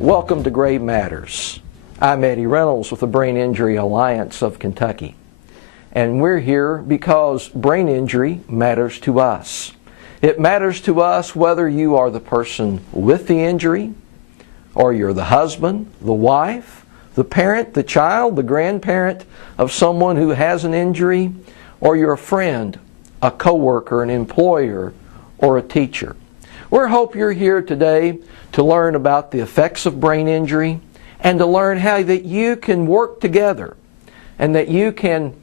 Welcome to Grave Matters. I'm Eddie Reynolds with the Brain Injury Alliance of Kentucky. And we're here because brain injury matters to us. It matters to us whether you are the person with the injury, or you're the husband, the wife, the parent, the child, the grandparent of someone who has an injury, or you're a friend, a coworker, an employer, or a teacher. We hope you're here today to learn about the effects of brain injury and to learn how that you can work together and that you can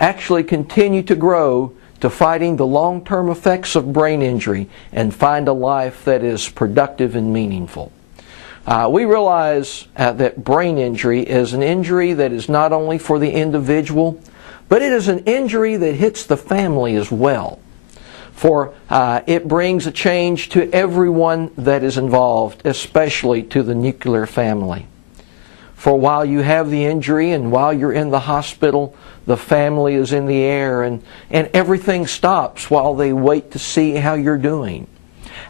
actually continue to grow to fighting the long-term effects of brain injury and find a life that is productive and meaningful. We realize that brain injury is an injury that is not only for the individual, but it is an injury that hits the family as well. For it brings a change to everyone that is involved, especially to the nuclear family. For while you have the injury and while you're in the hospital, the family is in the air and everything stops while they wait to see how you're doing.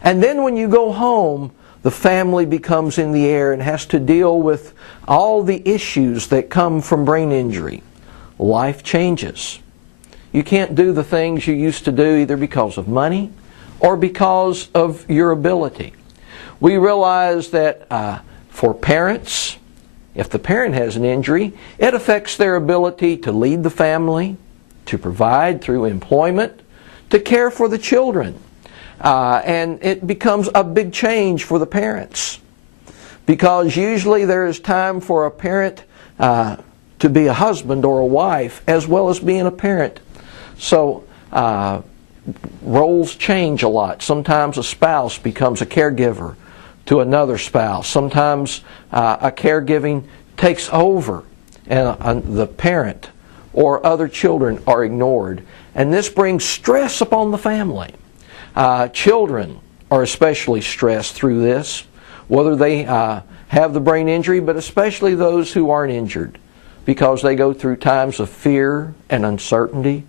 And then when you go home, the family becomes in the air and has to deal with all the issues that come from brain injury. Life changes. You can't do the things you used to do either because of money or because of your ability. We realize that for parents, if the parent has an injury, it affects their ability to lead the family, to provide through employment, to care for the children. And it becomes a big change for the parents. Because usually there is time for a parent to be a husband or a wife as well as being a parent. So roles change a lot. Sometimes a spouse becomes a caregiver to another spouse. Sometimes a caregiving takes over and the parent or other children are ignored. And this brings stress upon the family. Children are especially stressed through this, whether they have the brain injury, but especially those who aren't injured, because they go through times of fear and uncertainty.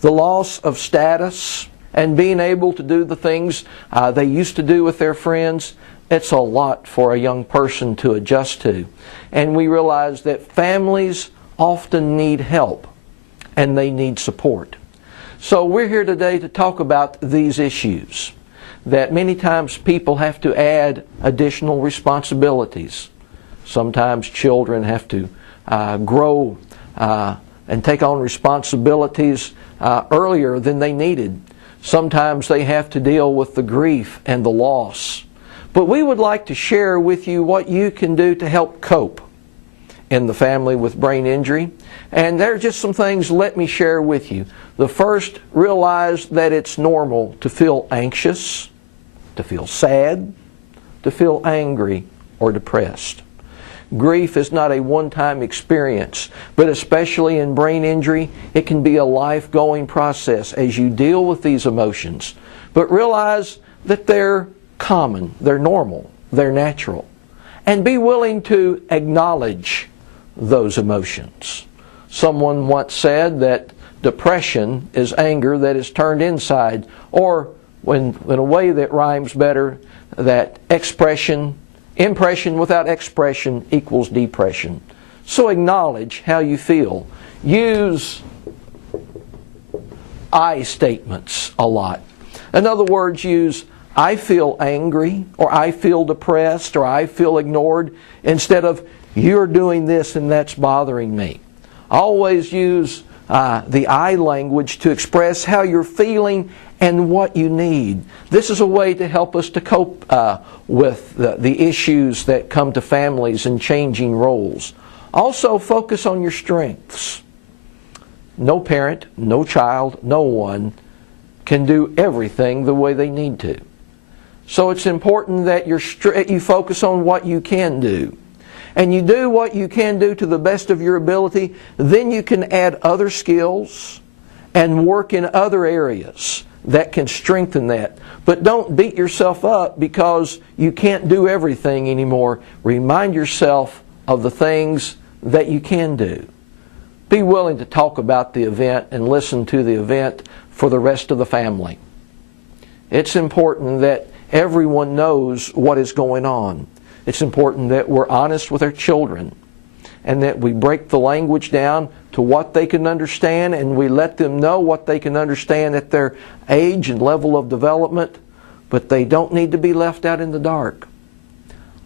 The loss of status and being able to do the things they used to do with their friends, it's a lot for a young person to adjust to. And we realize that families often need help and they need support. So we're here today to talk about these issues, that many times people have to add additional responsibilities. Sometimes children have to grow and take on responsibilities earlier than they needed. Sometimes they have to deal with the grief and the loss. But we would like to share with you what you can do to help cope in the family with brain injury. And there are just some things let me share with you. The first, realize that it's normal to feel anxious, to feel sad, to feel angry or depressed. Grief is not a one-time experience, but especially in brain injury, it can be a life-going process as you deal with these emotions. But realize that they're common, they're normal, they're natural. And be willing to acknowledge those emotions. Someone once said that depression is anger that is turned inside, or in a way that rhymes better, that impression without expression equals depression. So acknowledge how you feel. Use I statements a lot. In other words, use I feel angry, or I feel depressed, or I feel ignored, instead of you're doing this and that's bothering me. Always use the I language to express how you're feeling and what you need. This is a way to help us to cope with the issues that come to families and changing roles. Also, focus on your strengths. No parent, no child, no one can do everything the way they need to. So it's important that you focus on what you can do. And you do what you can do to the best of your ability, then you can add other skills and work in other areas that can strengthen that. But don't beat yourself up because you can't do everything anymore. Remind yourself of the things that you can do. Be willing to talk about the event and listen to the event for the rest of the family. It's important that everyone knows what is going on. It's important that we're honest with our children and that we break the language down to what they can understand, and we let them know what they can understand at their age and level of development, but they don't need to be left out in the dark.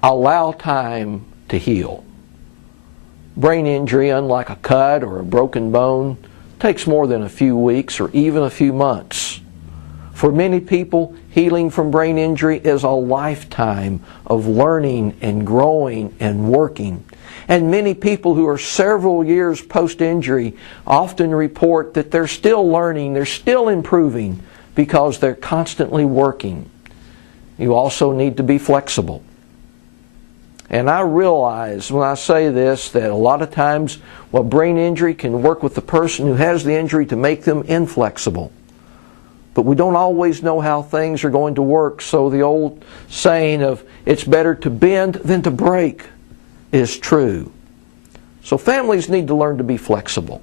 Allow time to heal. Brain injury, unlike a cut or a broken bone, takes more than a few weeks or even a few months. For many people, healing from brain injury is a lifetime of learning and growing and working. And many people who are several years post-injury often report that they're still learning, they're still improving because they're constantly working. You also need to be flexible. And I realize when I say this that a lot of times, brain injury can work with the person who has the injury to make them inflexible. But we don't always know how things are going to work, so the old saying of it's better to bend than to break is true. So families need to learn to be flexible.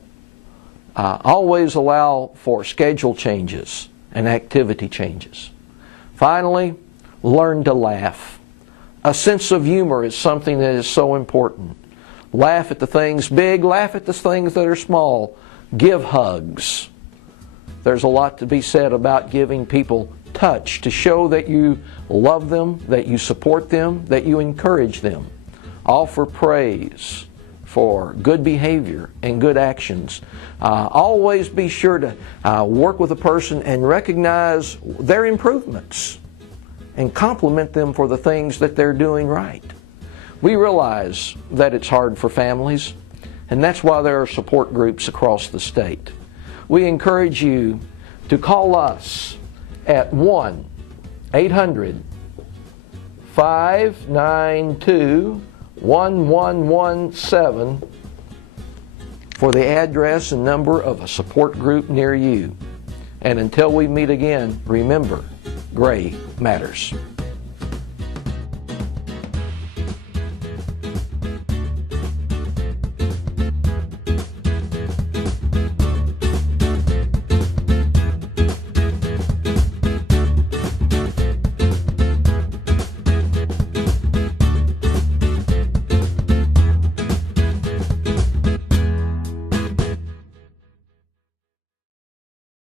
Always allow for schedule changes and activity changes. Finally, learn to laugh. A sense of humor is something that is so important. Laugh at the things big, laugh at the things that are small. Give hugs. There's a lot to be said about giving people touch to show that you love them, that you support them, that you encourage them. Offer praise for good behavior and good actions. Always be sure to work with a person and recognize their improvements and compliment them for the things that they're doing right. We realize that it's hard for families, and that's why there are support groups across the state. We encourage you to call us at 1-800-592-1117 for the address and number of a support group near you. And until we meet again, remember, gray matters.